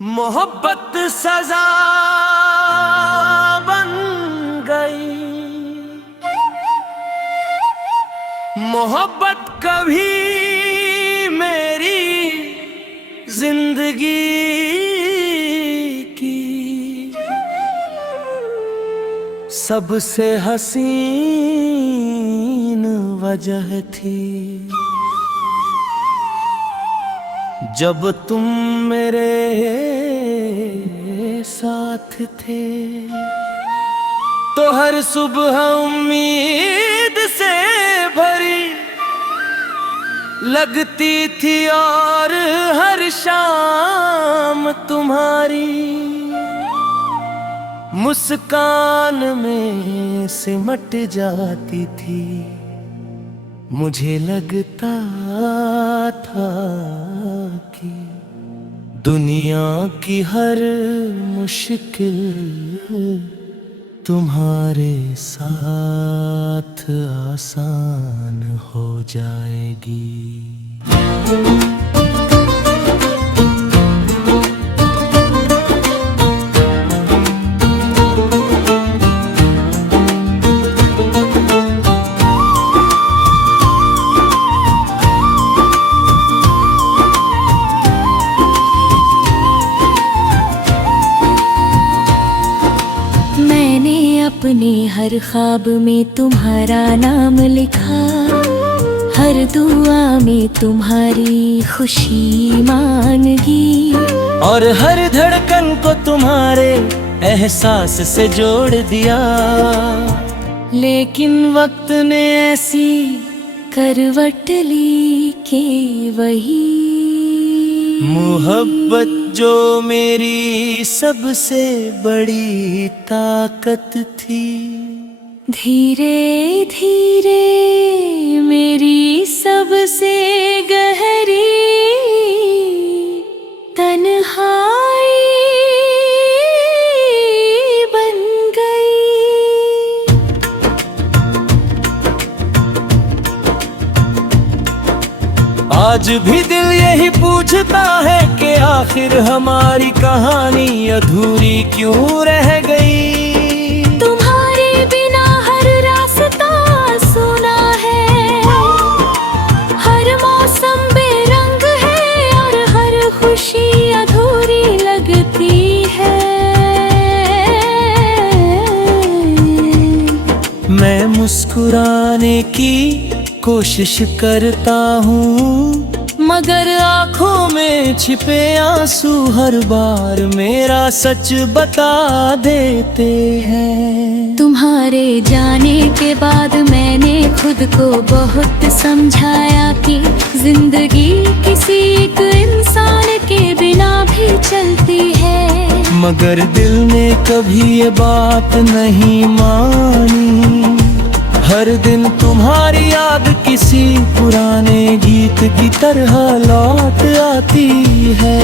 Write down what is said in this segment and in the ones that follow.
मोहब्बत सजा बन गई। मोहब्बत कभी मेरी जिंदगी की सबसे हसीन वजह थी। जब तुम मेरे साथ थे तो हर सुबह उम्मीद से भरी लगती थी और हर शाम तुम्हारी मुस्कान में सिमट जाती थी। मुझे लगता था कि दुनिया की हर मुश्किल तुम्हारे साथ आसान हो जाएगी। अपने हर ख्वाब में तुम्हारा नाम लिखा, हर दुआ में तुम्हारी खुशी मांगी, और हर धड़कन को तुम्हारे एहसास से जोड़ दिया। लेकिन वक्त ने ऐसी करवट ली कि वही मोहब्बत जो मेरी सबसे बड़ी ताकत थी, धीरे धीरे मेरी सबसे गहरी तन्हाई बन गई। आज भी दिल यही पूछता है कि आखिर हमारी कहानी अधूरी क्यों रह गई। तुम्हारे बिना हर रास्ता सुना है, हर मौसम बेरंग है और हर खुशी अधूरी लगती है। मैं मुस्कुराने की कोशिश करता हूँ, मगर आँखों में छिपे आंसू हर बार मेरा सच बता देते हैं। तुम्हारे जाने के बाद मैंने खुद को बहुत समझाया कि जिंदगी किसी एक इंसान के बिना भी चलती है। मगर दिल ने कभी ये बात नहीं मानी। हर दिन तुम्हारी याद किसी पुराने गीत की तरह लौट आती है।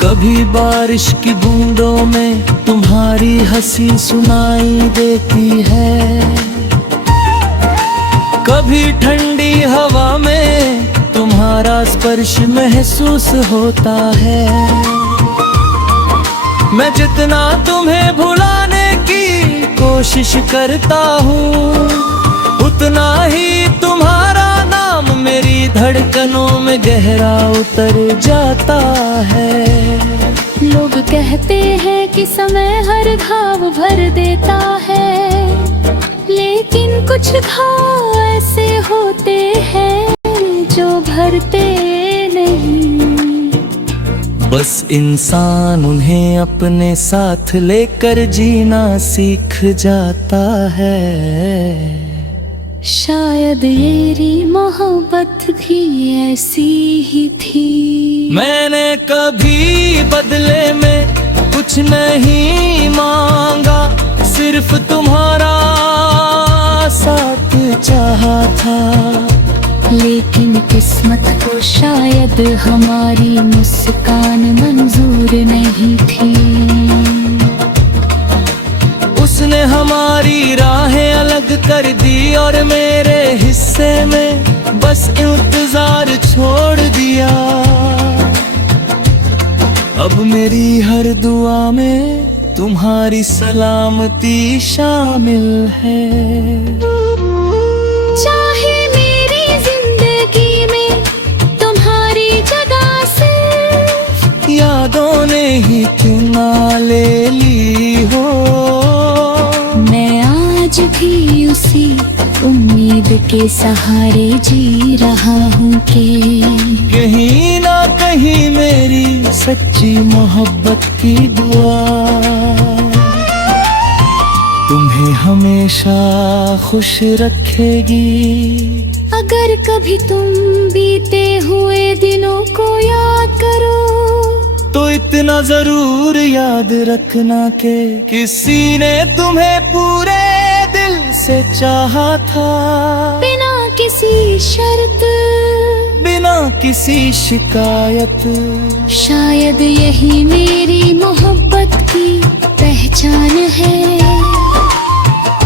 कभी बारिश की बूंदों में तुम्हारी हंसी सुनाई देती है, कभी ठंडी हवा में तुम्हारा स्पर्श महसूस होता है। मैं जितना तुम्हें भुलाने की कोशिश करता हूँ, उतना ही तुम्हारा नाम मेरी धड़कनों में गहरा उतर जाता है। लोग कहते हैं कि समय हर घाव भर देता है, लेकिन कुछ घाव ऐसे होते हैं जो भरते नहीं। बस इंसान उन्हें अपने साथ लेकर जीना सीख जाता है। शायद मेरी मोहब्बत भी ऐसी ही थी। मैंने कभी बदले में कुछ नहीं मांगा, सिर्फ तुम्हारा साथ चाहा था। लेकिन किस्मत को शायद हमारी मुस्कान मंजूर नहीं थी। उसने हमारी राहें अलग कर दी और मेरे हिस्से में बस इंतजार छोड़ दिया। अब मेरी हर दुआ में तुम्हारी सलामती शामिल है। चाहे मेरी जिंदगी में तुम्हारी जगह सिर्फ यादों ने ही क्यों ना ले ली हो, मैं आज भी उसी उम्मीद के सहारे जी रहा हूँ कि कहीं ना कहीं मेरी सच्ची मोहब्बत की दुआ तुम्हें हमेशा खुश रखेगी। अगर कभी तुम बीते हुए दिनों को याद करो तो इतना जरूर याद रखना कि किसी ने तुम्हें पूरे दिल से चाहा था, बिना किसी शर्त, बिना किसी शिकायत। शायद यही मेरी मोहब्बत की पहचान है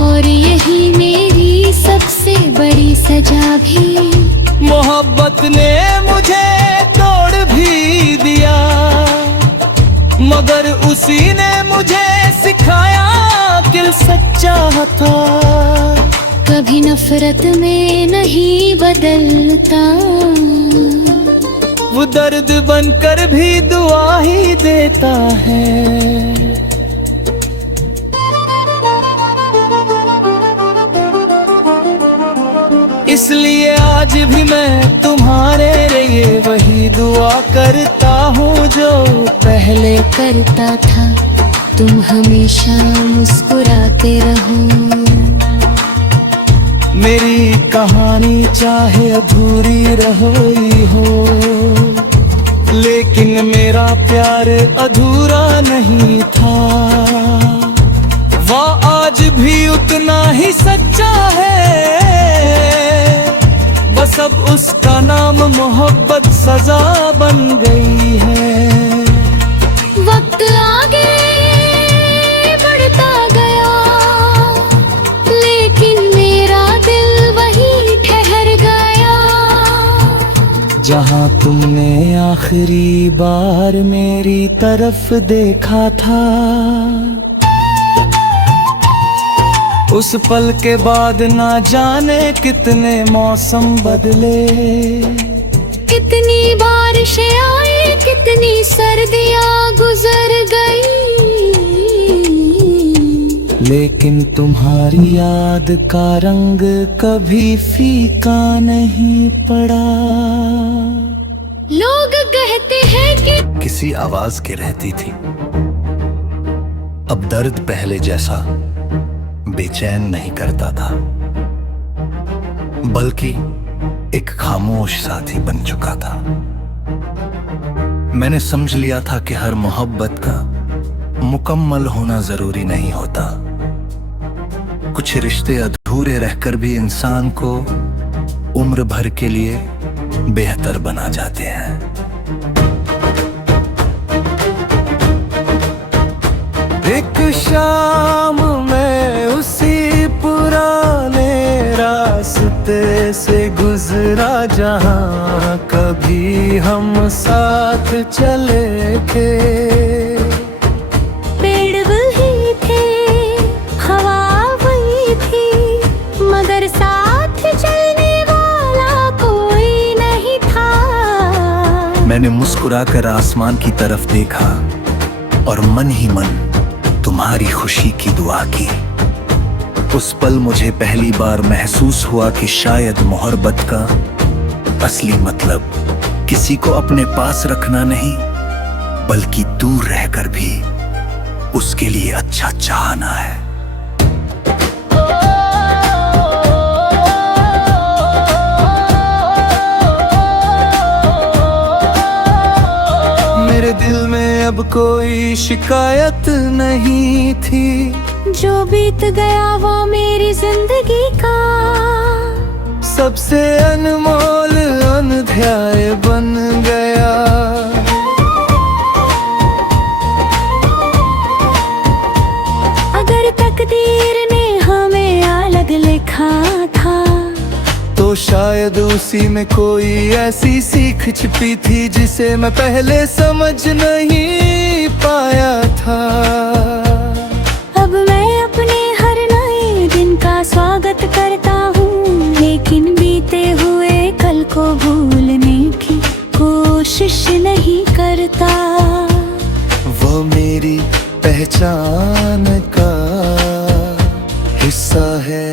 और यही मेरी सबसे बड़ी सजा भी। मोहब्बत ने मुझे तोड़ भी दिया, मगर उसी ने मुझे सिखाया कि सच्चा था। कभी नफरत में नहीं बदलता, वो दर्द बनकर भी दुआ ही देता है। इसलिए आज भी मैं तुम्हारे लिए वही दुआ करता हूँ जो पहले करता था। तुम हमेशा मुस्कुराते रहो। मेरी कहानी चाहे अधूरी रही हो, लेकिन मेरा प्यार अधूरा नहीं था। वह आज भी उतना ही सच्चा है, बस अब उसका नाम मोहब्बत सजा बन गई है। वक्त आगे बढ़ता गया, लेकिन मेरा दिल वहीं ठहर गया। जहाँ तुमने आखिरी बार मेरी तरफ देखा था, उस पल के बाद ना जाने कितने मौसम बदले। कितनी बारिशें आई, कितनी सर्दियाँ गुजर गई, लेकिन तुम्हारी याद का रंग कभी फीका नहीं पड़ा। लोग कहते हैं कि किसी आवाज के रहती थी, अब दर्द पहले जैसा बेचैन नहीं करता था, बल्कि एक खामोश साथी बन चुका था। मैंने समझ लिया था कि हर मोहब्बत का मुकम्मल होना जरूरी नहीं होता। कुछ रिश्ते अधूरे रहकर भी इंसान को उम्र भर के लिए बेहतर बना जाते हैं। एक शाम में उसी पुराने रास्ते से गुजरा जहाँ कभी हम साथ चले थे। पेड़ वही थे, हवा वही थी, मगर साथ चलने वाला कोई नहीं था। मैंने मुस्कुराकर आसमान की तरफ देखा और मन ही मन तुम्हारी खुशी की दुआ की। उस पल मुझे पहली बार महसूस हुआ कि शायद मोहब्बत का असली मतलब किसी को अपने पास रखना नहीं, बल्कि दूर रहकर भी उसके लिए अच्छा चाहना है। मेरे दिल में अब कोई शिकायत नहीं थी। जो बीत गया वो मेरी जिंदगी का सबसे अनमोल अध्याय बन गया। अगर तकदीर ने हमें अलग लिखा था, तो शायद उसी में कोई ऐसी सीख छिपी थी जिसे मैं पहले समझ नहीं पाया था। अब मैं अपने हर नए दिन का स्वागत करता हूँ, लेकिन बीते हुए कल को भूलने की कोशिश नहीं करता। वो मेरी पहचान का हिस्सा है।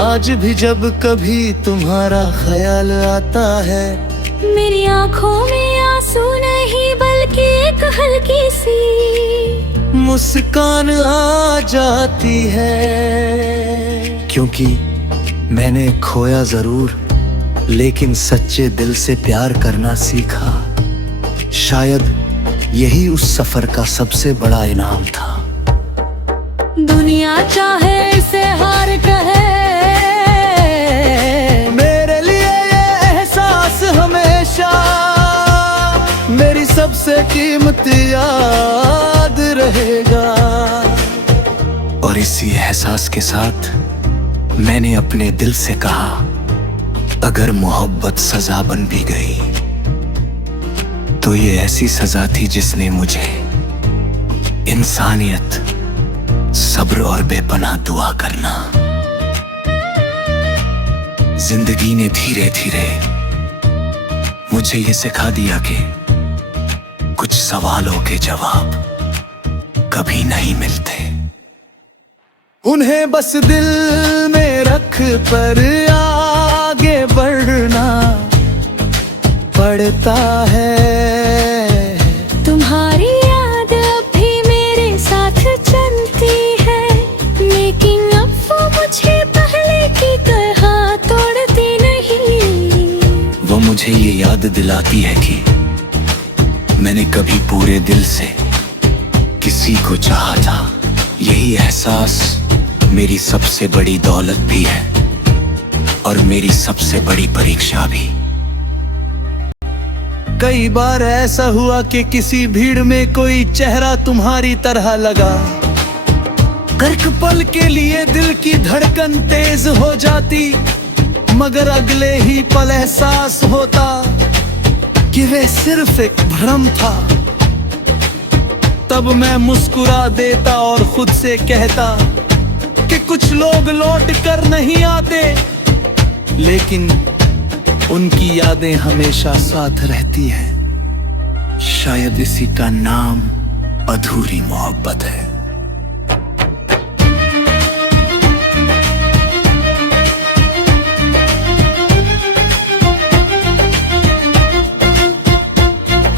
आज भी जब कभी तुम्हारा ख्याल आता है, मेरी आंखों में आंसू नहीं बल्कि एक हल्की सी मुस्कान आ जाती है। क्योंकि मैंने खोया जरूर, लेकिन सच्चे दिल से प्यार करना सीखा। शायद यही उस सफर का सबसे बड़ा इनाम था। दुनिया चाहे इसे हार कहे, मेरे लिए ये एहसास हमेशा मेरी सबसे कीमती याद रहेगा। और इसी एहसास के साथ मैंने अपने दिल से कहा, अगर मोहब्बत सजा बन भी गई तो ये ऐसी सजा थी जिसने मुझे इंसानियत, सब्र और बेपनाह दुआ करना। जिंदगी ने धीरे धीरे मुझे ये सिखा दिया कि कुछ सवालों के जवाब कभी नहीं मिलते, उन्हें बस दिल में रख कर आगे बढ़ना पड़ता है। तुम्हारी याद अब भी मेरे साथ चलती है, लेकिन अब वो मुझे पहले की तरह तोड़ती नहीं। वो मुझे ये याद दिलाती है कि मैंने कभी पूरे दिल से किसी को चाहा था। यही एहसास मेरी सबसे बड़ी दौलत भी है और मेरी सबसे बड़ी परीक्षा भी। कई बार ऐसा हुआ कि किसी भीड़ में कोई चेहरा तुम्हारी तरह लगा। कर्क पल के लिए दिल की धड़कन तेज हो जाती, मगर अगले ही पल एहसास होता कि वे सिर्फ एक भ्रम था। तब मैं मुस्कुरा देता और खुद से कहता कि कुछ लोग लौट कर नहीं आते, लेकिन उनकी यादें हमेशा साथ रहती हैं। शायद इसी का नाम अधूरी मोहब्बत है।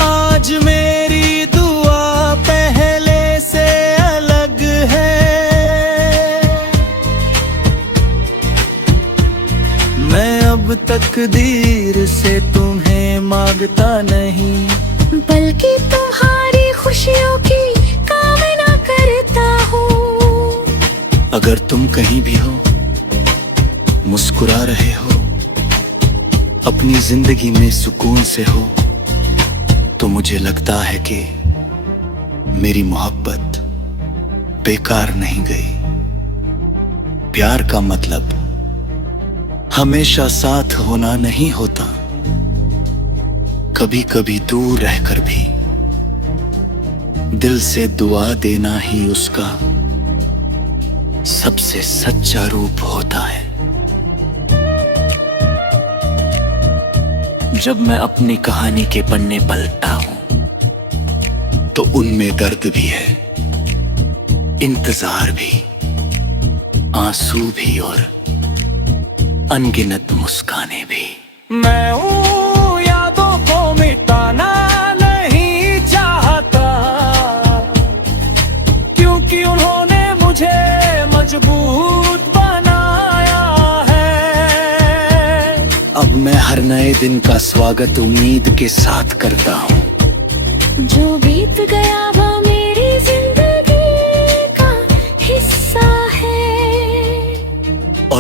आज मेरी दुआ पहले से अलग है। मैं अब तकदीर से तुम्हें मांगता नहीं, बल्कि तुम्हारी खुशियों की कामना करता हूँ। अगर तुम कहीं भी हो, मुस्कुरा रहे हो, अपनी जिंदगी में सुकून से हो, तो मुझे लगता है कि मेरी मोहब्बत बेकार नहीं गई। प्यार का मतलब हमेशा साथ होना नहीं होता, कभी कभी दूर रहकर भी दिल से दुआ देना ही उसका सबसे सच्चा रूप होता है। जब मैं अपनी कहानी के पन्ने पलटता हूं तो उनमें दर्द भी है, इंतजार भी, आंसू भी और अनगिनत मुस्काने भी। मैं हूं यादों को मिटाना नहीं चाहता, क्योंकि उन्होंने मुझे मजबूत बनाया है। अब मैं हर नए दिन का स्वागत उम्मीद के साथ करता हूँ। जो बीत गया वो मेरी जिंदगी का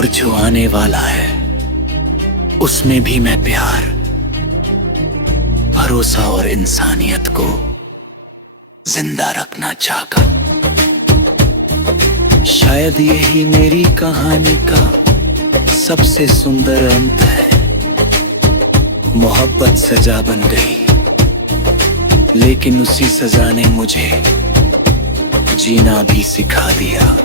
और जो आने वाला है उसमें भी मैं प्यार, भरोसा और इंसानियत को जिंदा रखना चाहता। शायद यही मेरी कहानी का सबसे सुंदर अंत है। मोहब्बत सजा बन गई, लेकिन उसी सजा ने मुझे जीना भी सिखा दिया।